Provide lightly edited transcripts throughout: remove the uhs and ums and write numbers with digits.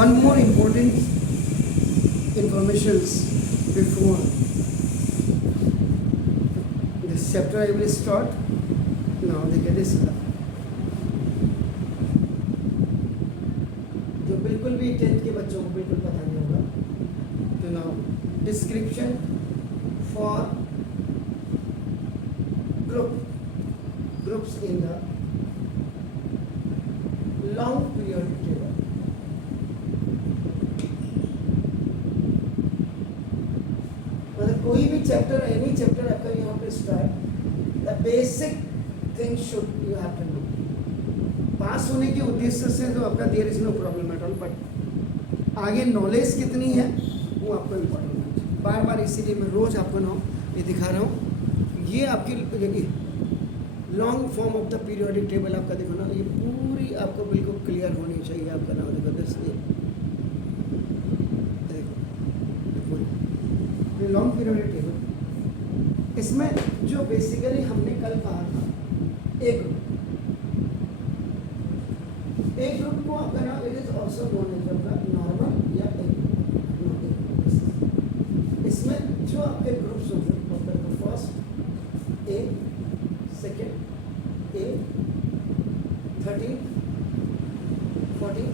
one more important informations before this chapter I will start. Now देखिए this जो बिल्कुल भी 10th के बच्चों को बिल्कुल पता नहीं होगा, तो now description for groups in the long periodic table. मतलब कोई भी चैप्टर, एनी चैप्टर आपका यहाँ पे start, the basic thing should you have to know. Pass होने के उद्देश्य से तो आपका there is no problem at all, but आगे नॉलेज कितनी है वो आपको इम्पोर्टेंट है. बार बार इसीलिए मैं रोज आपको ना ये दिखा रहा हूँ. ये आपकी long form of the periodic table आपका देखो ना, ये पूरी आपको बिल्कुल क्लियर होनी चाहिए. आपका नाम देखो दिस, देखो लॉन्ग पीरियोडिक टेबल. इसमें जो बेसिकली हमने कल कहा था, एक ग्रुप को आपका नाम it is also known as आपका नॉर्मल या एक. इसमें जो आपके ग्रुप्स होते हैं, first A, second A, 13, 14,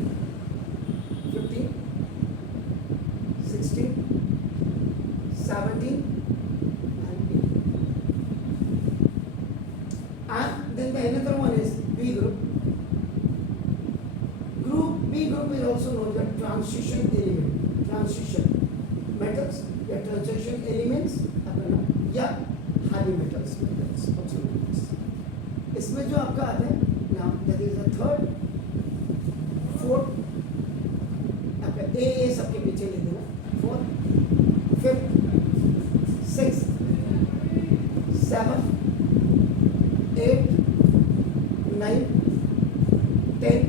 15, 16, 17 and 18. And then the another one is B group. B group is also known as transition element. Transition metals या transition elements अपना या heavy metals also known as. इसमें जो आपका आता है now that is the third, fourth, आपका A सबके पीछे ले देना, fourth, fifth, sixth, seventh, eighth, ninth, 10th,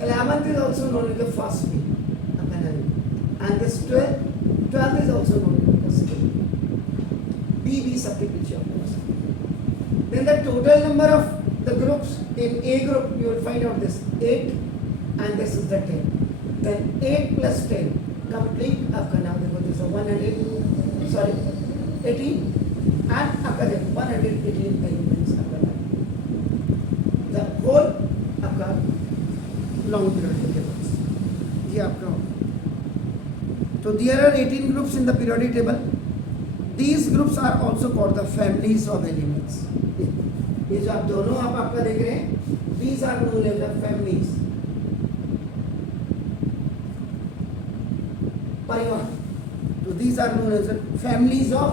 11th is also known as the first B, and this 12th is also known as the second B. सबके पीछे आपको. Then the total number of the groups in A group you will find out this 8 and this is the 10. Then 8 plus 10 complete आपका नाम देखो this is 108, sorry 18 and आपका देखो 118 elements आपका नाम. The whole आपका long periodic tables ये आपका होगा. तो there are 18 groups in the periodic table. These groups are also called the families of elements. ये जो आप दोनों आपका देख रहे हैं, these are known as the families. परिवार, तो these are known as the families of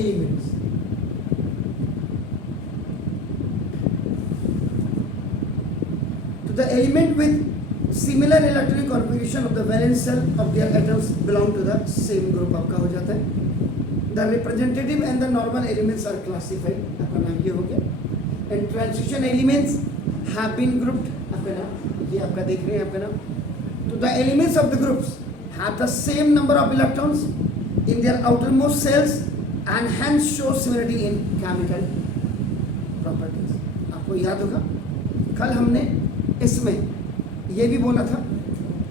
elements. तो the element with similar electronic configuration of the valence shell of their atoms belong to the same group आपका हो जाता है. The representative and the normal elements are classified. आपका नाम ये हो गया. And transition elements have been grouped. आपका नाम ये आपका देख रहे हैं आपका नाम. तो the elements of the groups have the same number of electrons in their outermost shells and hence show similarity in chemical properties. आपको याद होगा कल हमने इसमें ये भी बोला था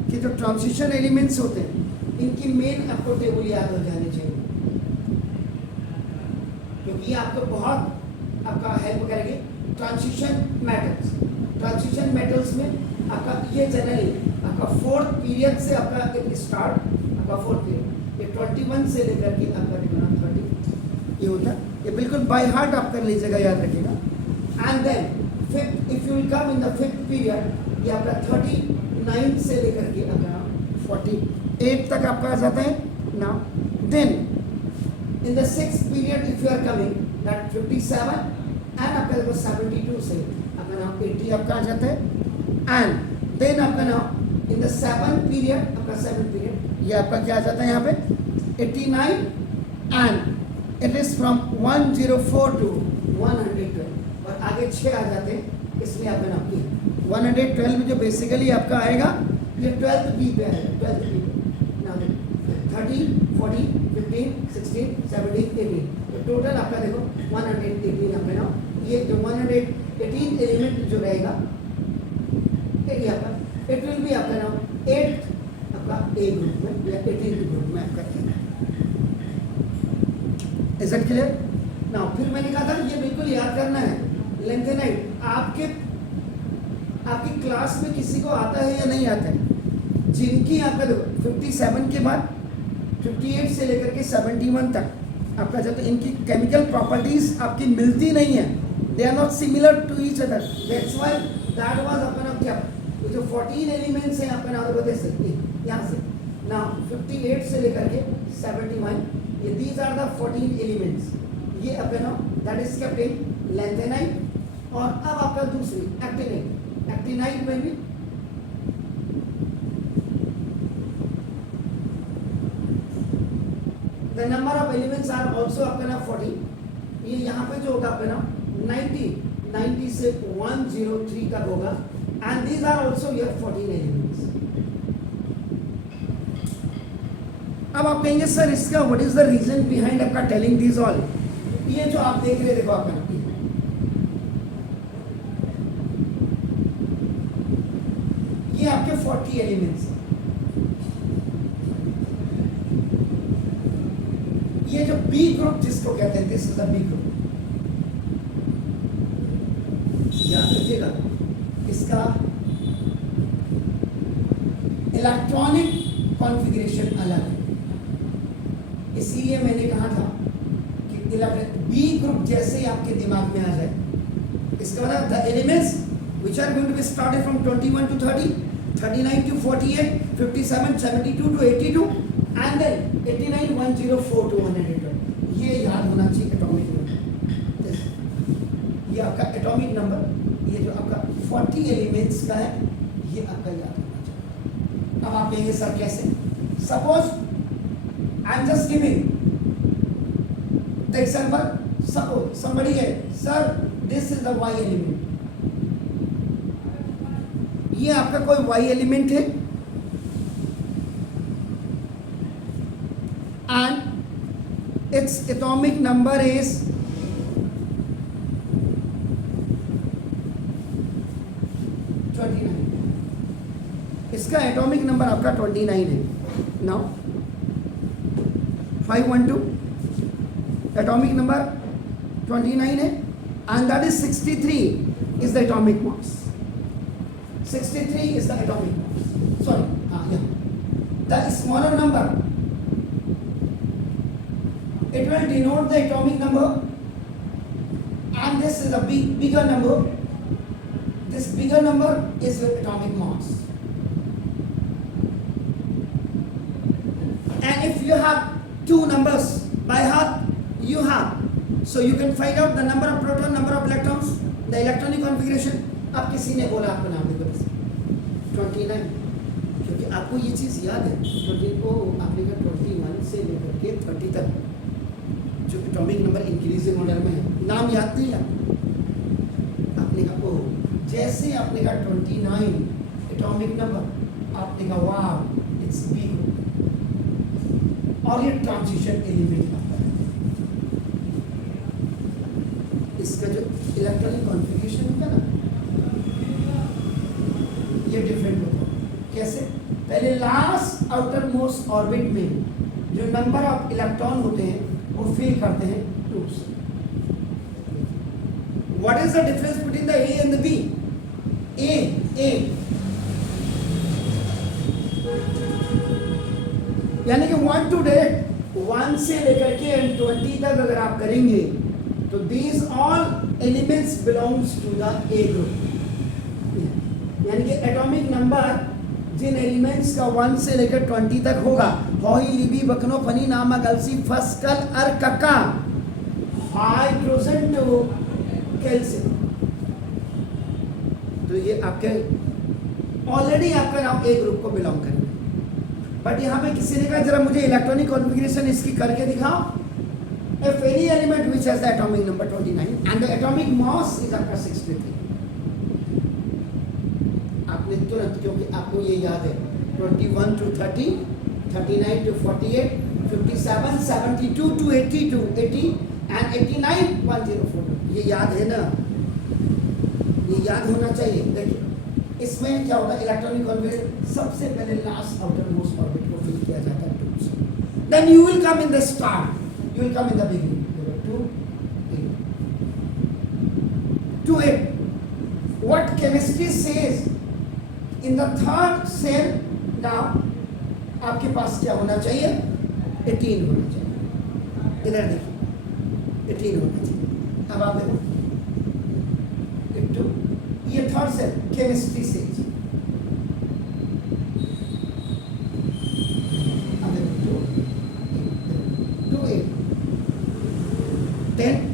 कि जो ट्रांजिशन एलिमेंट्स होते हैं इनकी मेन आपको टेबल याद हो जानी चाहिए, क्योंकि ये आपको बहुत आपका हेल्प करेंगे. ट्रांजिशन मेटल्स में आपका ये जनरली आपका फोर्थ पीरियड से आपका एक स्टार्ट, आपका फोर्थ पीरियड ये 21 से लेकर के आपका कितना 30 ये होता है. ये बिल्कुल बाय हार्ट आप कर लीजिएगा, याद रखिएगा. And then fifth, if you will come in the fifth period, ये आपका 39 से लेकर के आपका 48 तक आपका आ जाता है. Now then in the sixth period if you are coming that 57 and आपका देखो 72 से आपका नाम 80 आपका आ जाता है. एंड देन आपका नाम इन द सेवंथ पीरियड, आपका सेवंथ पीरियड ये आपका क्या आ जाता है यहाँ पे 89 and it is from 104 to 112 और आगे 6 आ जाते हैं. इसलिए आपका नाम ये 112 में जो बेसिकली आपका आएगा ये 12th बी पे आएगा. 12th बी पे नाउ 13, 14, 15, 16, 17, 18 तो टोटल आपका देखो 118 आपका नाम. ये जो 118 एलिमेंट जो रहेगा ये आपका इट विल बी आपका नाम 8th आपका ए ग्रुप में या 18th ग्रुप में आपका रहेगा। Is it clear? नाउ फिर मैंने कहा था ये बिल्कुल याद करना है, लेंथेनाइट आपकी क्लास में किसी को आता है या नहीं आता है? जिनकी आपका 57 के बाद 58 से लेकर के 71 तक आपका जब इनकी केमिकल प्रॉपर्टीज आपकी मिलती नहीं है, they are not similar to each other, that's why that was अपना क्या ये जो 14 एलिमेंट्स हैं आपका नाम बता सकते हैं यहाँ से ना 58 से लेकर के 71, ये दीज आर द 14 एलिमेंट्स, ये आपका नाम that is kept in lanthanide. और अब आपका दूसरी एक्टिनाइट में भी the number of elements are also आपका ना 40, ये यहाँ पे जो होगा आपका ना 90 से 103 तक होगा, and these are also your 14 elements। अब आप कहेंगे सर इसका what is the reason behind आपका telling these all? ये जो आप देख रहे देखो आपका ये आपके 40 एलिमेंट्स, ये जो बी ग्रुप जिसको कहते हैं, this is the B group, याद रखिएगा इसका इलेक्ट्रॉनिक कॉन्फ़िगरेशन अलग है, इसीलिए मैंने कहा था कि बी ग्रुप जैसे ही आपके दिमाग में आ जाए, इसका मतलब the elements which are going to be started from 21 to 30, 39 to 48, 57, 72 to 82 and then 89, 104 to 112, ये याद होना चाहिए एटॉमिक नंबर। ये आपका एटॉमिक नंबर, ये जो आपका 40 एलिमेंट्स का है, ये आपका याद होना चाहिए। अब आप कहेंगे सर कैसे? Suppose I am just giving the example, suppose somebody है sir this is the Y element, ये आपका कोई वाई एलिमेंट है and its atomic number is 29, इसका एटॉमिक नंबर आपका 29 है। नाउ 512 एटॉमिक नंबर 29 है and that is 63 is the atomic mass, 63 is the atomic mass, sorry yeah, the smaller number it will denote the atomic number and this is a bigger number, this bigger number is your atomic mass, and if you have two numbers by heart you have, so you can find out the number of proton, number of electrons, the electronic configuration। अब किसी ने बोला आपका नाम देखो 29, क्योंकि आपको ये चीज़ याद है 20 को आपने का 21 से लेकर के 30 तक जो एटॉमिक नंबर इंक्रीजिंग ऑर्डर में है, नाम याद नहीं है आपने कहा ओ, जैसे आपने कहा 29 एटॉमिक नंबर, आपने कहा वाह इट्स बी ग्रुप, और ये ट्रांजिशन एलिमेंट आता है, इसका जो इलेक्ट्रॉनिक कॉन्फ़िगरेशन होता है ना ये डिफरेंट होता है। कैसे? पहले लास्ट आउटर मोस्ट ऑर्बिट में जो नंबर ऑफ इलेक्ट्रॉन होते हैं वो फील करते हैं 2 से। What is the difference between the A and the B? A यानी कि 1 to 1 से लेकर के 20 तक अगर आप करेंगे तो these all elements belongs to the A group, यानी कि एटॉमिक नंबर जिन एलिमेंट्स का 1 से लेकर 20 तक होगा, हॉई लिबी बकनो फनी नामा गलसी फस्कल अर्कका हाइड्रोजन टू कैल्शियम, तो ये आपके ऑलरेडी आपका नाम ए ग्रुप को बिलोंग करेगा। बट यहाँ पे किसी ने कहा जरा मुझे इलेक्ट्रॉनिक कॉन्फ़िगरेशन इसकी करके दिखाओ। If any element which has the atomic number 29 and the atomic mass is आपका 63, आपने तुरंत, क्योंकि आपको ये याद है 21 to 30, 39 to 48, 57, 72 to 82, 80 and 89, 104, ये याद है ना, ये याद होना चाहिए। देखिए इसमें क्या होता है, इलेक्ट्रॉनिक कॉन्फिगरेशन सबसे पहले लास्ट आउटर मोस्ट ऑर्बिट को फिल किया जाता है 2 से, then you will come in the star, you will come in the beginning 2 8 what chemistry says in the third cell now आपके पास क्या होना चाहिए, 18 होना चाहिए, इधर देखिए 18 होना चाहिए। अब आप देखो ये थर्ड सेल केमिस्ट्री से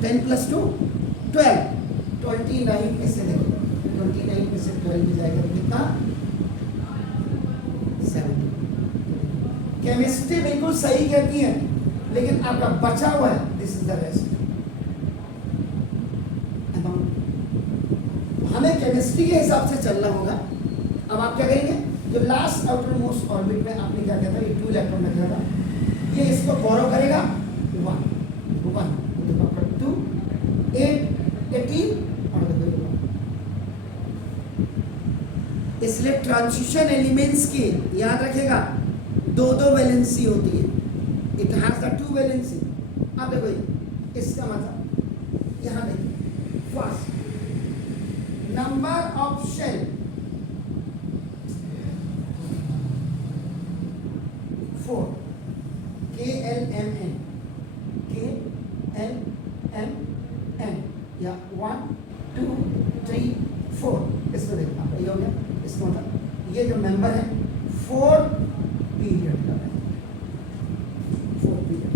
टेन प्लस 2 12, 29 में से देखो 29 में से 12 में जाएगा कितना 70। केमिस्ट्री बिल्कुल सही कहती है, लेकिन आपका बचा हुआ है दिस इज द रेस्ट। हमें केमिस्ट्री के हिसाब से चलना होगा। अब आप क्या करेंगे, जो लास्ट आउटर मोस्ट ऑर्बिट में आपने क्या कहता है, ये 2 इलेक्ट्रॉन रखा था, ये इसको बोरो करेगा 1 2 8 18 और इसलिए ट्रांजिशन एलिमेंट्स की याद रखेगा 2 वैलेंसी होती है, इट हैज द 2 वैलेंसी। अब देखो इसका मतलब यहाँ देखिए first number of shell 4 KLMN या 1 2 3 4 इसको देखो आप ये हो गया। इसको मतलब ये जो मेंबर है 4 पीरियड का है, 4 पीरियड,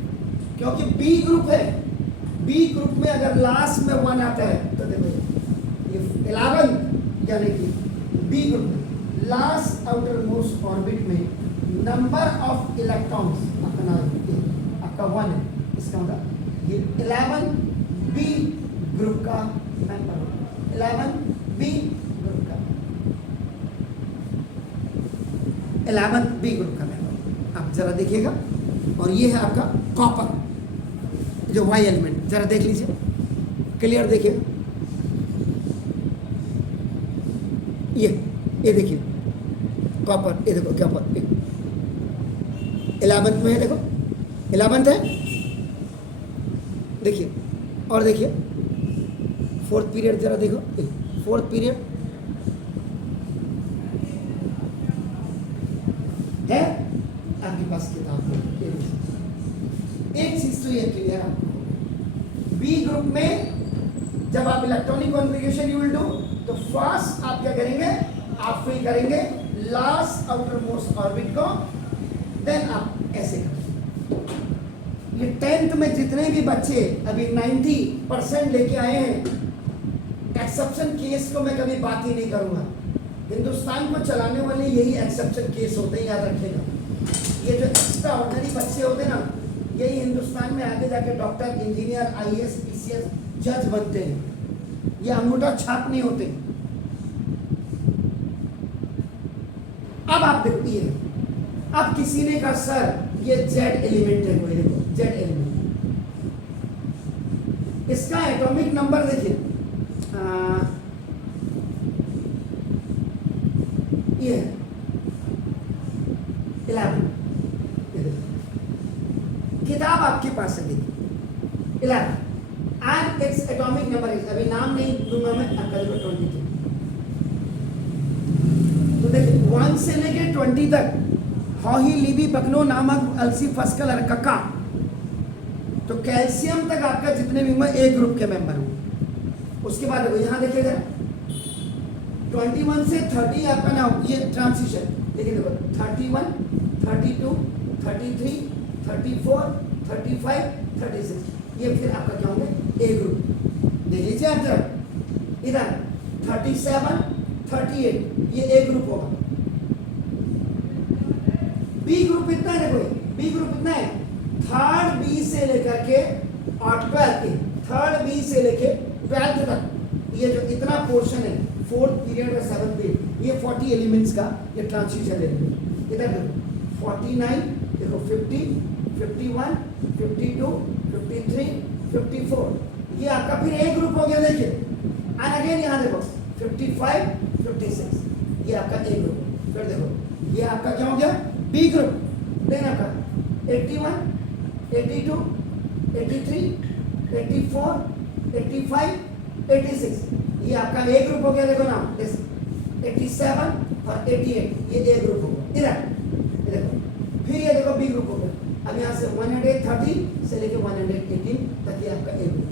क्योंकि बी ग्रुप है, बी ग्रुप में अगर लास्ट में 1 आता है तो देखो ये 11 यानी कि B group last outer most orbit में नंबर ऑफ इलेक्ट्रॉन्स आपका 1 है, इसका मतलब ये 11 बी ग्रुप का मेंबर, 11 बी ग्रुप का 11 बी ग्रुप का मेंबर। आप जरा देखिएगा, और ये है आपका कॉपर जो वाई एलिमेंट, जरा देख लीजिए क्लियर, देखिए ये देखिए कॉपर, ये देखो कॉपर 11th में है, देखो 11th है, देखिए और देखिए 4th पीरियड, जरा देखो 4th पीरियड है आपके पास किताब में। एक चीज तो ये क्लियर आपको, बी ग्रुप में जब आप electronic configuration you will do, तो फर्स्ट आप क्या करेंगे, आप फिल करेंगे लास्ट आउटर मोस्ट ऑर्बिट को, देन आप ऐसे करेंगे। ये 10th में जितने भी बच्चे अभी 90% लेके आए हैं, एक्सेप्शन केस को मैं कभी बात ही नहीं करूंगा, हिंदुस्तान को चलाने वाले यही एक्सेप्शन केस होते हैं, याद रखिएगा। ये जो एक्स्ट्रा ऑर्डिनरी बच्चे होते हैं ना, यही हिंदुस्तान में आगे जाके डॉक्टर, इंजीनियर, IAS, PCS, जज बनते हैं, ये अंगूठा छाप नहीं होते। अब आप देखिए, अब किसी ने कहा सर ये जेड एलिमेंट है, कोई देखो जेड एलिमेंट, इसका एटॉमिक नंबर देखिए ये 11, किताब आपके पास है, देखिए 11 and its atomic number is, अभी नाम नहीं दूंगा मैं, आपका देखो 22। तो देखिए 1 से लेके 20 तक हॉही लीबी बकनो नामक अलसी फस्कल और कक्का, तो कैल्शियम तक आपका जितने भी हुए ए ग्रुप के मेंबर हो। उसके बाद देखो यहाँ देखिएगा 21 से 30 आपका ना ये ट्रांजिशन, लेकिन देखो 31 32 33 34 35 36, ये फिर आपका क्या होंगे ए ग्रुप। देख लीजिए आप जरा इधर 37 38 ये ए ग्रुप होगा। बी ग्रुप इतना है, देखो बी ग्रुप इतना है, थर्ड बी से लेकर के और 12 थर्ड बी से लेके 12 तक, ये जो इतना पोर्शन है 4th पीरियड और 7th पीरियड, ये 40 एलिमेंट्स का ये ट्रांजिशन एलिमेंट। इधर देखो 49 देखो 50 51 52 53 54, ये आपका फिर ए ग्रुप हो गया। देखिए एंड अगेन यहाँ देखो 55 56, ये आपका ए ग्रुप। फिर देखो ये आपका क्या हो गया, बी ग्रुप। देन आपका 81, 82, 83, 84, 85, 86, ये आपका ए ग्रुप हो गया। देखो ना 87 और 88 ये ए ग्रुप हो गया इधर। देखो फिर ये देखो बी ग्रुप हो गया। अब यहाँ से 130 से लेके 118 तक ये आपका ए ग्रुप।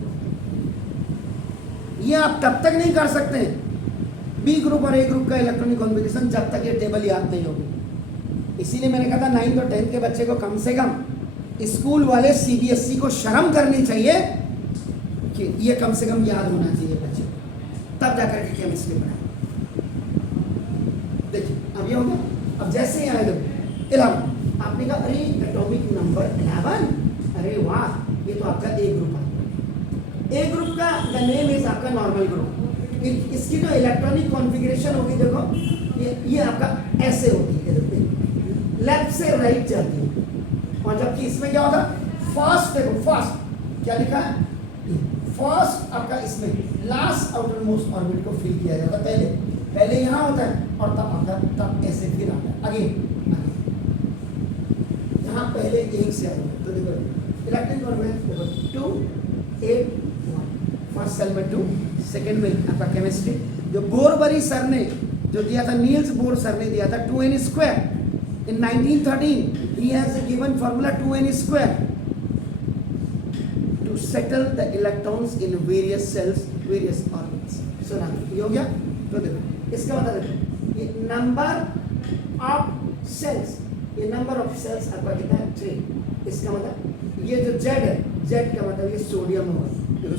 ये आप तब तक नहीं कर सकते बी ग्रुप और ए ग्रुप का इलेक्ट्रॉनिक कॉन्फ़िगरेशन जब तक ये टेबल याद नहीं होगी। इसीलिए मैंने कहा था 9th और 10th के बच्चे को कम से कम स्कूल वाले सीबीएसई को शर्म करनी चाहिए कि ये कम से कम याद होना चाहिए बच्चे, तब जाकर के केमिस्ट्री पढ़ाए। देखिए अब ये हो गया। अब जैसे ही आएगा 11, आपने कहा अरे एटॉमिक नंबर 11, अरे वाह ये तो आपका ए ग्रुप है। ए ग्रुप का द नेम इज आपका नॉर्मल ग्रुप। इसकी जो इलेक्ट्रॉनिक कॉन्फ़िगरेशन होगी देखो ये आपका ऐसे होती है, लेफ्ट से राइट जाती है। और जबकि इसमें क्या होगा, फर्स्ट देखो फर्स्ट क्या लिखा है, फर्स्ट आपका इसमें लास्ट आउटर मोस्ट ऑर्बिट को फिल किया जाता है। पहले यहाँ होता है और तब आपका तब ऐसे फिर आता है आगे। यहाँ पहले एक से आएगा तो देखो इलेक्ट्रॉनिक कॉन्फ़िगरेशन देखो 2 8 1, फर्स्ट सेल में 2, सेकेंड में आपका केमिस्ट्री जो बोरबरी सर ने जो दिया था, नील्स बोर सर ने दिया था 2n² in 1913 he has given formula 2n² to settle the electrons in various cells, various orbits. सुना ये हो गया। तो देखो इसका मतलब देखो ये नंबर ऑफ सेल्स, ये नंबर ऑफ सेल्स आपका कितना है 3। इसका मतलब ये जो Z है, Z का मतलब ये सोडियम होगा। देखो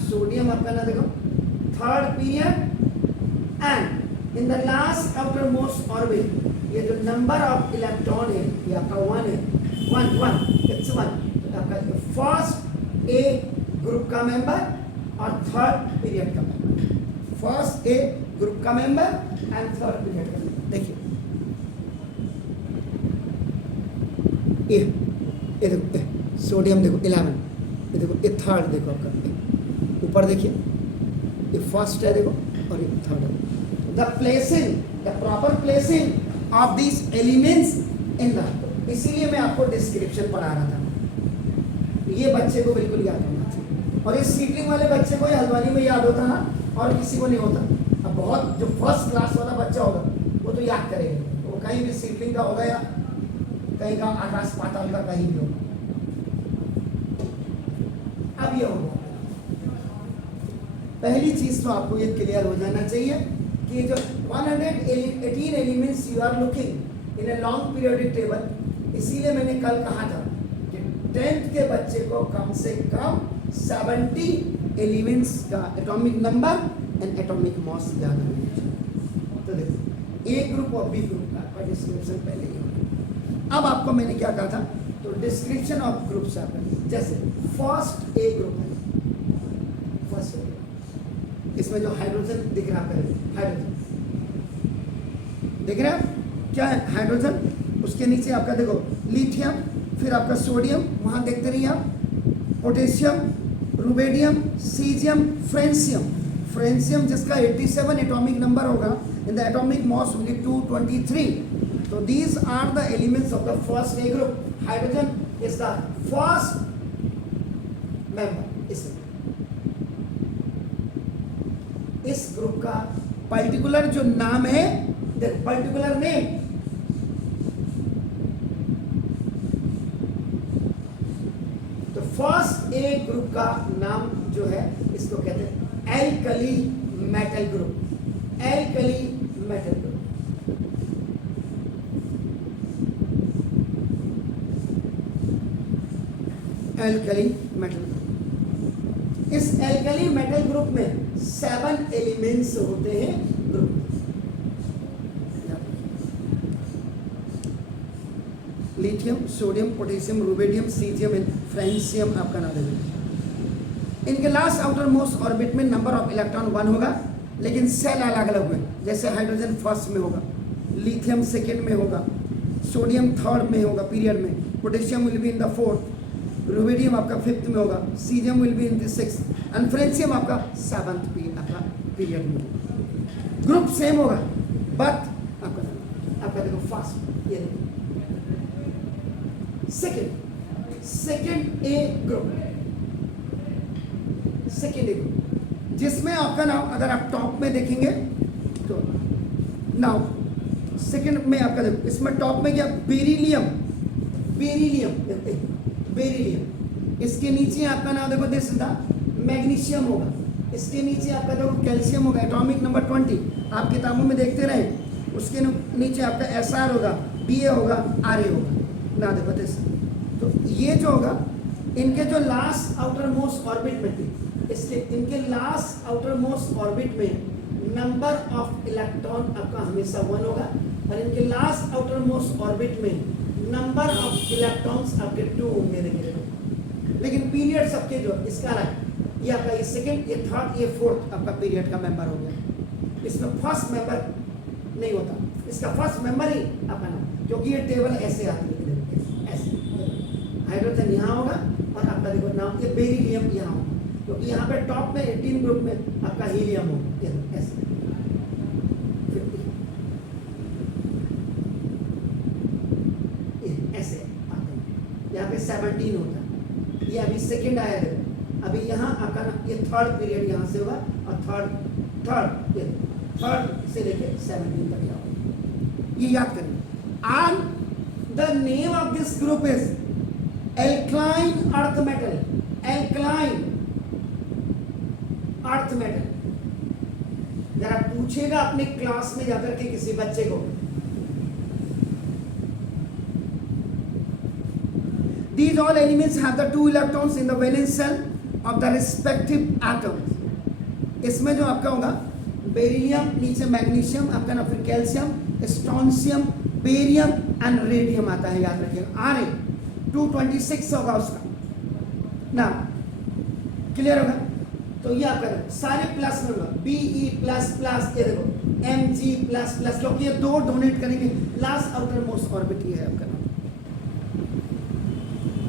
सोडियम आपका ना देखो third period and in the last outer most orbit ये जो नंबर ऑफ इलेक्ट्रॉन है ये आपका 1 है, 1 इट्स 1। तो आपका फर्स्ट ए ग्रुप का मेंबर और थर्ड पीरियड का मेंबर, फर्स्ट ए ग्रुप का मेंबर एंड थर्ड पीरियड का मेंबर। देखिए ये देखो सोडियम देखो 11, ये देखो ये थर्ड देखो आपका ऊपर देखिए ये फर्स्ट है देखो और ये थर्ड है। The placing the proper placing of this elements in the, इसीलिए मैं आपको डिस्क्रिप्शन पढ़ा रहा था, ये बच्चे को बिल्कुल याद होना चाहिए। और इस सीटिंग वाले बच्चे को हल्द्वानी में याद होता ना और किसी को नहीं होता। अब बहुत जो फर्स्ट क्लास वाला बच्चा होगा वो तो याद करेगा, वो कहीं भी सीटिंग का होगा या कहीं का आकाश पाताल का कहीं भी होगा। अब ये होगा पहली चीज तो आपको ये क्लियर हो जाना चाहिए कि जो 118 elements you are looking in a long periodic table, इसीलिए मैंने कल कहा था कि 10th के बच्चे को कम से कम 70 एलिमेंट्स का atomic number and atomic mass याद होना चाहिए। तो देखो ए ग्रुप और बी ग्रुप का डिस्क्रिप्शन पहले ही होगा। अब आपको मैंने क्या कहा था, तो डिस्क्रिप्शन ऑफ ग्रुप्स आपका जैसे फर्स्ट ए ग्रुप है, फर्स्ट इसमें जो हाइड्रोजन दिख रहा है, हाइड्रोजन दिख रहा है क्या है, हाइड्रोजन, उसके नीचे आपका देखो लिथियम, फिर आपका सोडियम, वहां देखते रहिए आप, पोटेशियम, रुबेडियम, सीजियम, फ्रेंसियम जिसका 87 एटॉमिक नंबर होगा in the atomic mass will be 223। तो these are the elements of the first A group. Hydrogen is the first member. इस ग्रुप का पर्टिकुलर जो नाम है, पर्टिकुलर नेम, तो फर्स्ट ए ग्रुप का नाम जो है इसको कहते हैं alkali metal group. Alkali metal group, alkali metal group. इस एल्कली मेटल ग्रुप में 7 एलिमेंट्स होते हैं group. Lithium, sodium, potassium, rubidium, caesium and francium आपका नाम है। इनके लास्ट आउटर मोस्ट ऑर्बिट में नंबर ऑफ इलेक्ट्रॉन 1 होगा, लेकिन सेल अलग अलग हुए, जैसे हाइड्रोजन फर्स्ट में होगा, लिथियम सेकेंड में होगा, सोडियम थर्ड में होगा पीरियड में, potassium will be in the fourth, rubidium आपका 5th में होगा, caesium will be in the 6th and francium आपका 7th आपका पीरियड में। ग्रुप सेम होगा बट आपका देखो फास्ट, ये देखो सेकेंड ए ग्रुप, सेकेंड ए ग्रुप जिसमें आपका नाम अगर आप टॉप में देखेंगे तो नाउ सेकेंड में आपका देखो इसमें टॉप में क्या बेरिलियम, बेरिलियम, इसके नीचे आपका नाम देखो दिस द मैग्नीशियम होगा, इसके नीचे आपका देखो कैल्शियम होगा, एटॉमिक नंबर 20 आप किताबों में देखते रहे, उसके नीचे आपका SR होगा, BA होगा, RA होगा ना देखो दिस। तो ये जो होगा इनके जो लास्ट आउटर मोस्ट ऑर्बिट में थे, इसके इनके लास्ट आउटर मोस्ट ऑर्बिट में नंबर ऑफ इलेक्ट्रॉन आपका हमेशा 1 होगा, और इनके लास्ट आउटर मोस्ट ऑर्बिट में नंबर ऑफ इलेक्ट्रॉन्स आपके 2 होंगे देखिए। लेकिन पीरियड सबके जो इसका है ये आपका ये सेकंड, ये थर्ड, ये फोर्थ आपका पीरियड का मेंबर हो गया। इसमें फर्स्ट मेंबर नहीं होता, इसका फर्स्ट मेंबर ही आपका नाम, क्योंकि ये टेबल ऐसे आती है, ऐसे हाइड्रोजन यहाँ होगा और आपका देखो नाम ये बेरिलियम यहाँ होगा, क्योंकि यहाँ पे टॉप में 18 ग्रुप में आपका हीलियम होगा, ऐसे 50 ऐसे आते हैं, यहाँ पे 17 होता है, ये अभी सेकंड आया है, अभी यहाँ आपका ये थर्ड पीरियड यहाँ से होगा, और थर्ड से लेके 17 तक जाओ, ये याद करिए। And the name of this group is alkaline earth metal, alkaline earth metal. जरा पूछेगा अपने क्लास में जाकर के किसी बच्चे को, these all elements have the 2 electrons in the valence shell of the respective atoms। इसमें जो आपका होगा बेरिलियम, नीचे मैग्नीशियम आपका ना, फिर calcium, strontium, barium and radium आता है, याद रखिएगा। Ra 226 होगा उसका ना, क्लियर होगा। तो ये आपका सारे प्लस में होगा, Be प्लस प्लस, ये देखो Mg प्लस प्लस, क्योंकि ये 2 डोनेट करेंगे, लास्ट आउटर मोस्ट ऑर्बिट ये है आपका नाम।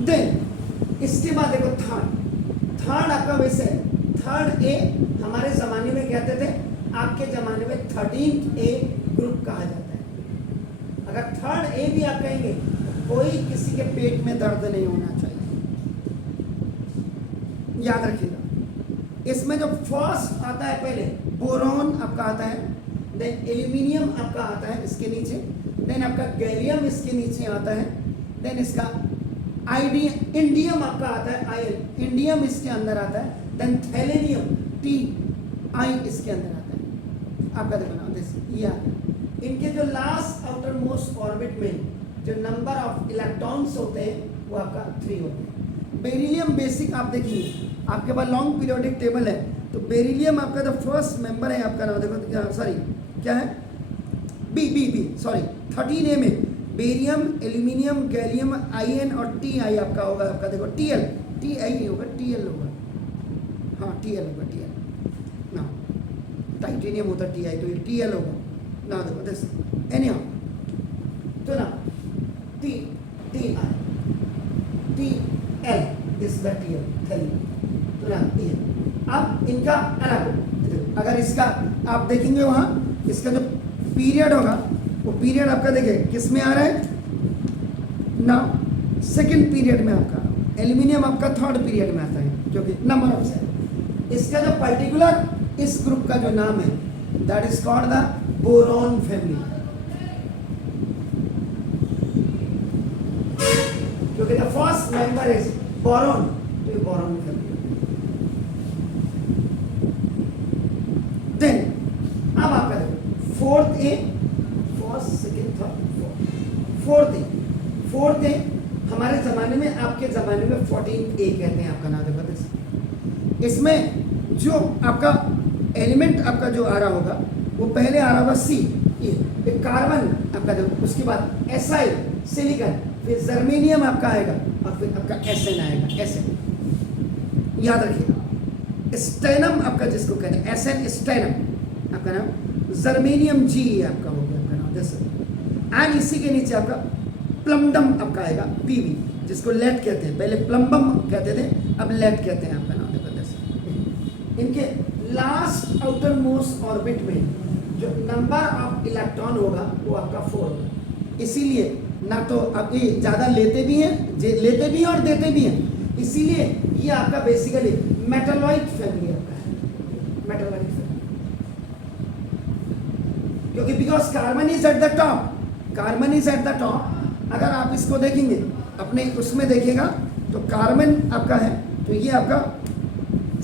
देन इसके बाद देखो थर्ड आपका वैसे थर्ड ए हमारे जमाने में कहते थे, आपके जमाने में 13th ए ग्रुप कहा जाता है। अगर थर्ड ए भी आप कहेंगे तो कोई किसी के पेट में दर्द नहीं होना चाहिए, याद रखिएगा। इसमें जो फर्स्ट आता है पहले बोरॉन आपका आता है, देन एल्यूमिनियम आपका आता है इसके नीचे, देन आपका गैलियम इसके नीचे आता है, देन इसका इंडियम आपका आता है, आयन इंडियम इसके अंदर आता है, देन थैलेनियम Ti इसके अंदर आता है आपका, देखो ना ये आता है। इनके जो लास्ट आउटर मोस्ट ऑर्बिट में जो नंबर ऑफ इलेक्ट्रॉन्स होते हैं वो आपका 3 होते हैं। बेरिलियम बेसिक आप देखिए, आपके पास लॉन्ग पीरियोडिक टेबल है, तो बेरिलियम आपका जो फर्स्ट मेंबर है आपका नाम देखो, सॉरी क्या है, बी सॉरी 13A में बेरियम, एल्यूमिनियम, गैलियम, आयन और Ti आपका होगा, आपका देखो Ti नहीं होगा, Tl होगा, हाँ Tl होगा, Tl ना, टाइटेनियम होता Ti, तो ये Tl होगा ना, देखो दिस एनीहाउ, तो ना Ti Tl this the Tl, तो ना ये। अब इनका अलग, अगर इसका आप देखेंगे वहाँ इसका जो पीरियड होगा वो पीरियड आपका देखिए किस में आ रहा है ना, सेकंड पीरियड में आपका, एल्यूमिनियम आपका थर्ड पीरियड में आता है, जो कि नंबर ऑफ सेल। इसका जो पर्टिकुलर इस ग्रुप का जो नाम है that is called the boron family, क्योंकि the first member is boron, तो ये बोरॉन फैमिली। देन अब आपका देखो fourth A, second third fourth A हमारे जमाने में, आपके जमाने में 14th ए कहते हैं आपका नाम देखो। इसमें जो आपका एलिमेंट आपका जो आ रहा होगा वो पहले आ रहा होगा सी, ये कार्बन आपका देखो, उसके बाद Si सिलिकॉन, फिर जर्मेनियम आपका आएगा और फिर आपका Sn आएगा, Sn याद रखिएगा। स्टेनम आपका जिसको कहते हैं Sn स्टेनम आपका नाम, जर्मेनियम G आपका हो गया आपका नाम जैसे, एंड इसी के नीचे आपका प्लम्बडम आपका आएगा Pb, जिसको लेड कहते हैं, पहले प्लम्बम कहते थे अब लेड कहते हैं आपका नाम देखो जैसे। इनके लास्ट आउटर मोस्ट ऑर्बिट में जो नंबर ऑफ इलेक्ट्रॉन होगा वो आपका 4 होगा। इसीलिए ना तो अभी ज़्यादा लेते भी हैं और देते भी हैं, इसीलिए ये आपका बेसिकली मेटालॉइड फैमिली आपका है, मेटालॉइड फैमिली, क्योंकि because carbon is at the top, carbon is at the top. अगर आप इसको देखेंगे अपने उसमें देखिएगा तो कार्बन आपका है, तो ये आपका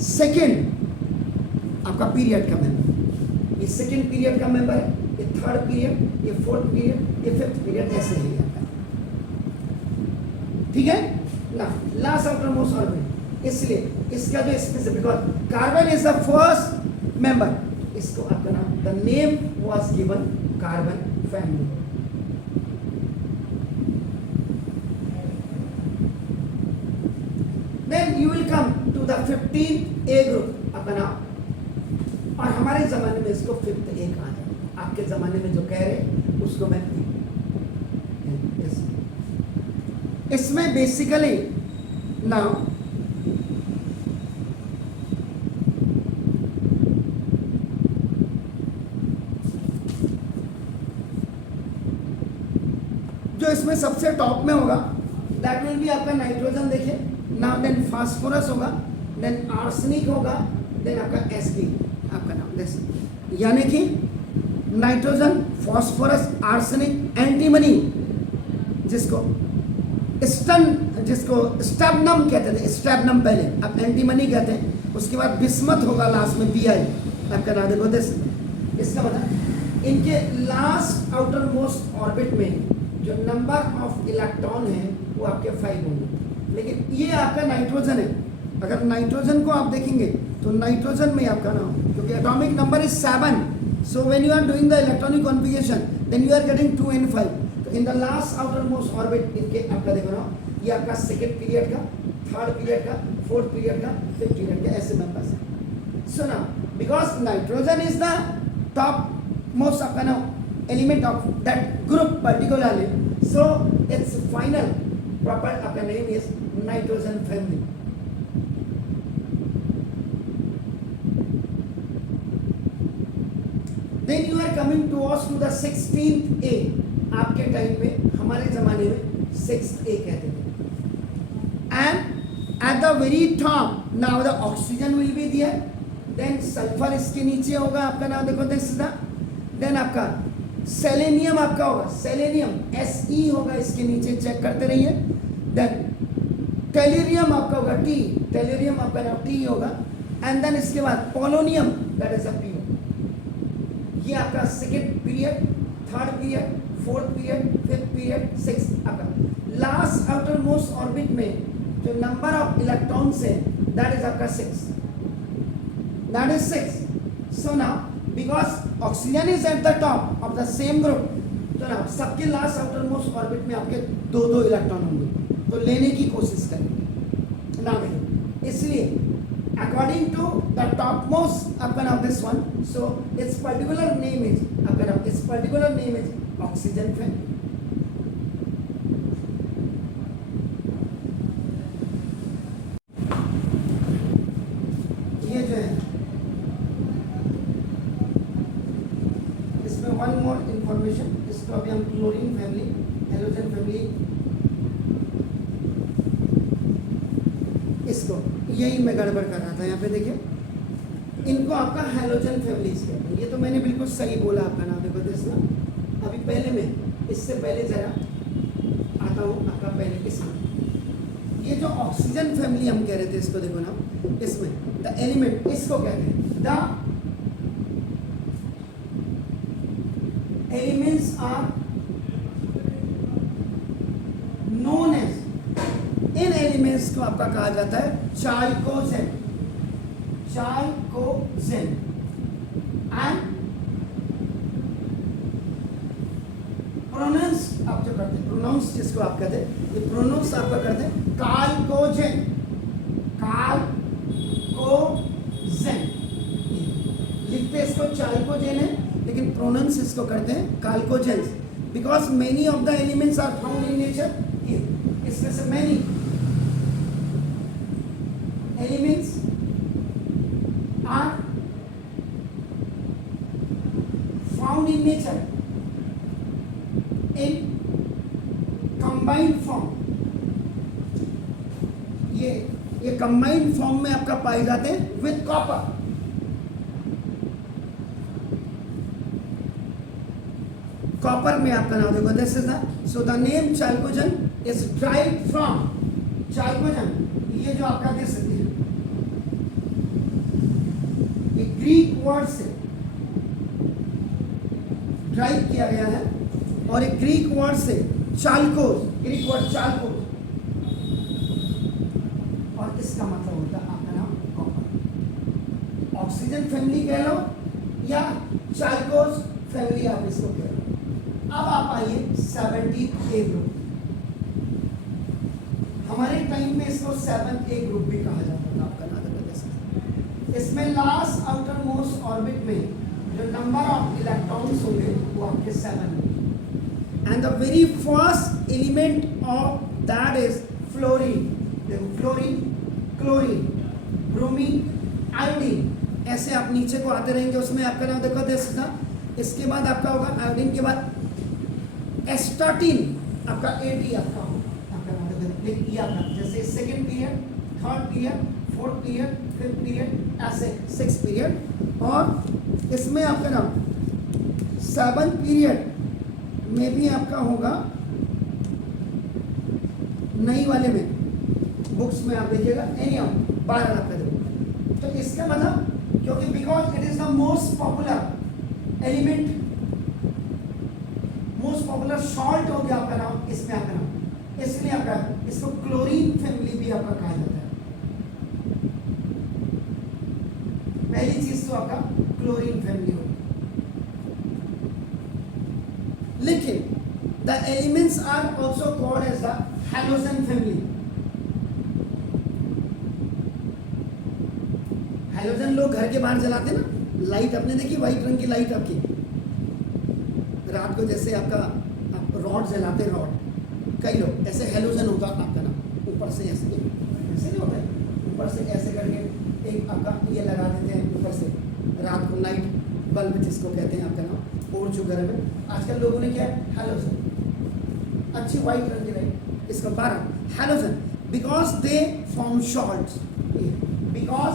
सेकेंड आपका पीरियड का मेंबर, ये सेकेंड पीरियड का मेंबर है, ये थर्ड पीरियड, ये फोर्थ पीरियड, ये फिफ्थ पीरियड, ऐसे ही आपका, ठीक है ना। लास्ट आउटर मोस्ट ऑर्बिट, इसलिए इसका जो specific, carbon is the first member, इसको आपका नाम, the name was given carbon family. Then you will come to the 15A group आपका नाम, और हमारे जमाने में इसको 5th A कहा जाता है, आपके जमाने में जो कह रहे उसको मैं इसमें बेसिकली नाउ जो इसमें सबसे टॉप में होगा दैट विल बी आपका नाइट्रोजन, देखिए नाउ, देन फास्फोरस होगा, देन आर्सेनिक होगा, देन आपका Sp आपका नाम, जैसे यानी कि नाइट्रोजन, फास्फोरस, आर्सेनिक, एंटीमनी जिसको स्टैब्नम कहते थे, स्टैब्नम पहले, अब एंटीमनी कहते हैं, उसके बाद बिस्मथ होगा लास्ट में Bi आपका नाम, देखो दिस, इसका मतलब इनके लास्ट आउटर मोस्ट ऑर्बिट में जो नंबर ऑफ इलेक्ट्रॉन है वो आपके 5 होंगे, लेकिन ये आपका नाइट्रोजन है। अगर नाइट्रोजन को आप देखेंगे तो नाइट्रोजन में आपका नाम, क्योंकि atomic number is 7, so when you are doing the electronic configuration then you are getting 2 and 5, तो in the last outer most orbit इनके आपका देखो ना, ये आपका सेकेंड पीरियड का, थर्ड पीरियड का, फोर्थ पीरियड का, फिफ्थ पीरियड का, ऐसे मेंबर्स हैं। So now because nitrogen is the topmost आपका नाम element of that group particularly, so it's final proper आपका name is nitrogen family। then you are coming towards to the 16th A, आपके time में, हमारे जमाने में 6th A कहते थे, and at the very top now the oxygen will be there, then sulfur इसके नीचे होगा आपका नाम, देखो this is the, then आपका सेलेनियम आपका होगा, सेलेनियम Se होगा इसके नीचे, चेक करते रहिए, देन टेलुरियम आपका होगा T, टेलुरियम आपका नाम T होगा, एंड देन इसके बाद polonium that is a PO। ये आपका second period, third period, fourth period, fifth period, sixth आपका लास्ट आउटर मोस्ट ऑर्बिट में जो नंबर ऑफ इलेक्ट्रॉन्स है दैट इज आपका 6, that is 6। So now because oxygen is at the top of the same group, तो ना सबके last outer most orbit में आपके 2-2 इलेक्ट्रॉन होंगे, तो लेने की कोशिश करेंगे ना, देखिए इसलिए according to the topmost आपका नाम this one, so it's particular name is आपका नाम, it's particular name is oxygen family. ये जो है इसमें वन मोर इंफॉर्मेशन, इसको अभी हम क्लोरीन फैमिली, हेलोजन फैमिली, इसको यही मैं गड़बड़ कर रहा था, यहाँ पे देखिए इनको आपका हेलोजन फैमिलीज कहते हैं, ये तो मैंने बिल्कुल सही बोला आपका नाम, देखो दिस ना, अभी पहले में इससे पहले जरा आता हूँ आपका पहले इसमें, ये जो ऑक्सीजन फैमिली हम कह रहे थे इसको देखो ना, इसमें द एलिमेंट इसको कहते हैं the elements are known as, इन एलिमेंट्स को आपका कहा जाता है चाइकोजेन, चाइकोजेन, एंड प्रोनाउंस आप जो करते हैं, प्रोनाउंस जिसको आप कहते हैं, ये प्रोनाउंस आपका करते हैं काल्कोजेन, काल्कोजेन, लिखते इसको चाइकोजेन है, लेकिन प्रोनाउंस इसको करते हैं chalcogen, because many of the elements are found in nature, इसमें से many elements are combined form, ये कंबाइंड फॉर्म में आपका पाए जाते हैं विथ कॉपर। कॉपर में आपका नाम देखो, this is the so the name चाल्कोजन is derived from चाल्कोजन, ये जो आपका देख सकते हैं ये ग्रीक वर्ड से ड्राइव किया गया है, और एक ग्रीक वर्ड से चाल्कोस, ग्रीक वर्ड चाल्कोस, और इसका मतलब होता है आपका नाम कॉपर। ऑक्सीजन फैमिली कह लो या चाल्कोस फैमिली आप इसको कह लो। अब आप आइए 70A ग्रुप, हमारे टाइम में इसको 7A ग्रुप भी कहा जाता था आपका नाम। इसमें लास्ट आउटर मोस्ट ऑर्बिट में जो नंबर ऑफ इलेक्ट्रॉन्स होंगे वो आपके 7 होंगे, and the very first element of that is fluorine. देखो फ्लोरीन, क्लोरीन, ब्रोमीन, आयोडीन, ऐसे आप नीचे को आते रहेंगे। उसमें आपका नाम देखो दिस था, इसके बाद आपका होगा आयोडीन के बाद एस्टाटीन, आपका AT आपका होगा, आपका नाम देखो ये आपका जैसे second period, third period, fourth period, fifth period, ऐसे 6 पीरियड। और इसमें आपका नाम 7 पीरियड में भी आपका होगा, नई वाले में बुक्स में आप देखिएगा एनी 12 आपका देखो। तो इसका मतलब क्योंकि because it is the most popular element, most popular salt हो गया आपका नाम, इसमें आपका नाम, इसलिए आपका इसको क्लोरीन फैमिली भी आपका कहा जाता है। पहली चीज तो आपका क्लोरीन फैमिली होगी। लेकिन the elements are also called as the halogen family. Halogen लोग घर के बाहर जलाते ना, लाइट आपने देखी, व्हाइट रंग की लाइट आपकी रात को, जैसे आपका रॉड जलाते, रॉड कई लोग ऐसे हैलोजन होगा आपका ना, ऊपर से ऐसे नहीं होता है, ऊपर से ऐसे करके एक आपका ये लगा देते हैं ऊपर से, रात को नाइट बल्ब जिसको कहते हैं आपका नाम, और जो घर में आजकल लोगों ने क्या है हैलोजन, अच्छी व्हाइट रंग की लाइट, इसका 12 halogen, because they form salts, because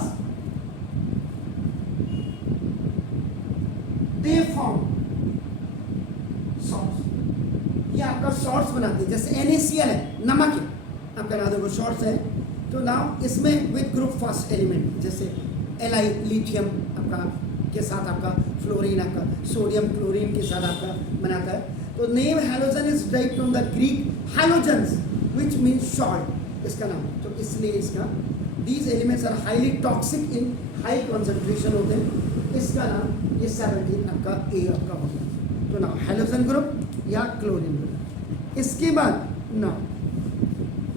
they form salts, ये आपका सॉल्ट्स बनाते हैं। जैसे NaCl है, नमक है आपका नाम देखो, सॉल्ट्स है। तो नाउ इसमें विद ग्रुप फर्स्ट एलिमेंट, जैसे Li लिथियम आपका के साथ आपका फ्लोरीन, आपका सोडियम क्लोरीन के साथ आपका बनाता है। तो name halogen is derived from the Greek halogens which means salt, इसका नाम। तो इसलिए इसका these elements are highly toxic in high concentration होते हैं, इसका नाम ये 17 आपका A आपका हो गया। तो नाउ हैलोजन ग्रुप या क्लोरीन ग्रुप। इसके बाद नाउ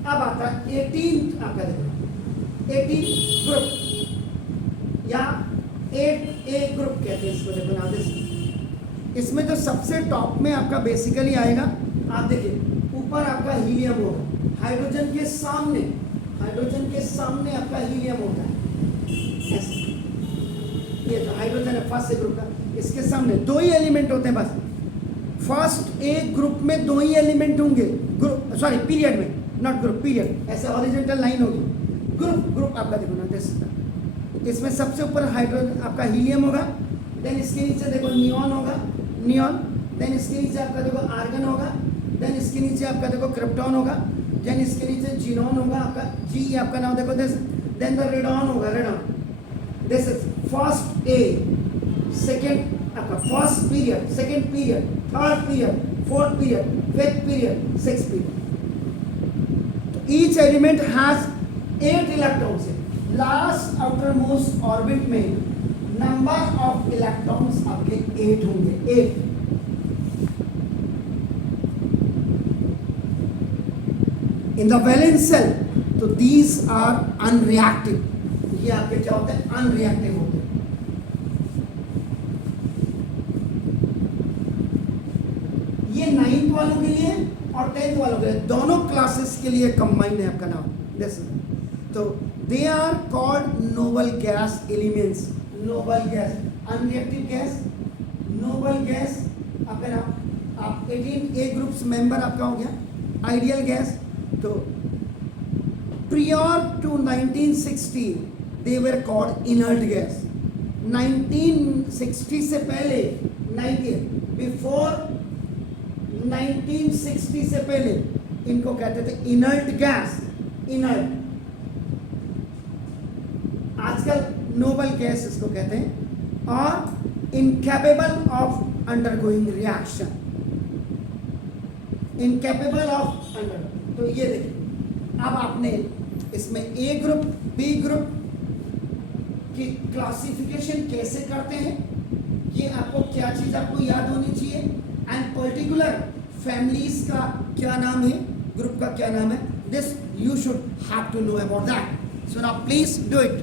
अब आता है 18 आपका देखो, 18 ग्रुप या 8A ग्रुप कहते हैं इसको। देखो ना, इसमें जो सबसे टॉप में आपका बेसिकली आएगा, आप देखिए ऊपर आपका हीलियम होगा, हाइड्रोजन के सामने, हाइड्रोजन के सामने आपका हीलियम होता है, ये जो हाइड्रोजन है फर्स्ट ए ग्रुप का, इसके सामने 2 ही एलिमेंट होते हैं बस। फर्स्ट ए ग्रुप में 2 ही एलिमेंट होंगे, ग्रुप सॉरी पीरियड में, नॉट ग्रुप, पीरियड, ऐसे हॉरिजॉन्टल लाइन होगी। ग्रुप आपका देखो ना, इसमें सबसे ऊपर हाइड्रोजन आपका हीलियम होगा, देन इसके नीचे देखो नियॉन होगा, नियॉन, देन इसके नीचे आपका देखो आर्गन होगा, देन इसके नीचे आपका देखो क्रिप्टॉन होगा, देन इसके नीचे जीनॉन होगा आपका, जी आपका नाम देखो दिस, देन द रेडॉन होगा, radon. This is first A, second आपका first period, second period, third period, fourth period, fifth period, sixth period. तो each element has 8 electrons. Last outer most orbit में number of electrons आपके 8 होंगे, 8। In the valence shell, तो these are unreactive, ये आपके क्या होते हैं, अनरिएक्टिव होते हैं। ये 9th वालों के लिए और 10th वालों के लिए, दोनों क्लासेस के लिए कंबाइंड है आपका नाम। तो they are called noble gas elements. Noble gas, unreactive gas, noble gas आपका नाम। आप 18A ग्रुप्स मेंबर आपका हो गया। Ideal gas. तो prior to 1960 they were called inert gas। 1960 से पहले, बिफोर 1960 से पहले इनको कहते थे इनर्ट गैस, इनर्ट। आजकल नोबल गैस इसको कहते हैं, और incapable of undergoing reaction, incapable of under. तो ये देखिए, अब आपने इसमें ए ग्रुप, बी ग्रुप की क्लासिफिकेशन कैसे करते हैं, ये आपको क्या चीज आपको याद होनी चाहिए, एंड पर्टिकुलर फैमिलीज का क्या नाम है, ग्रुप का क्या नाम है, this you should have to know about that. So now please do it.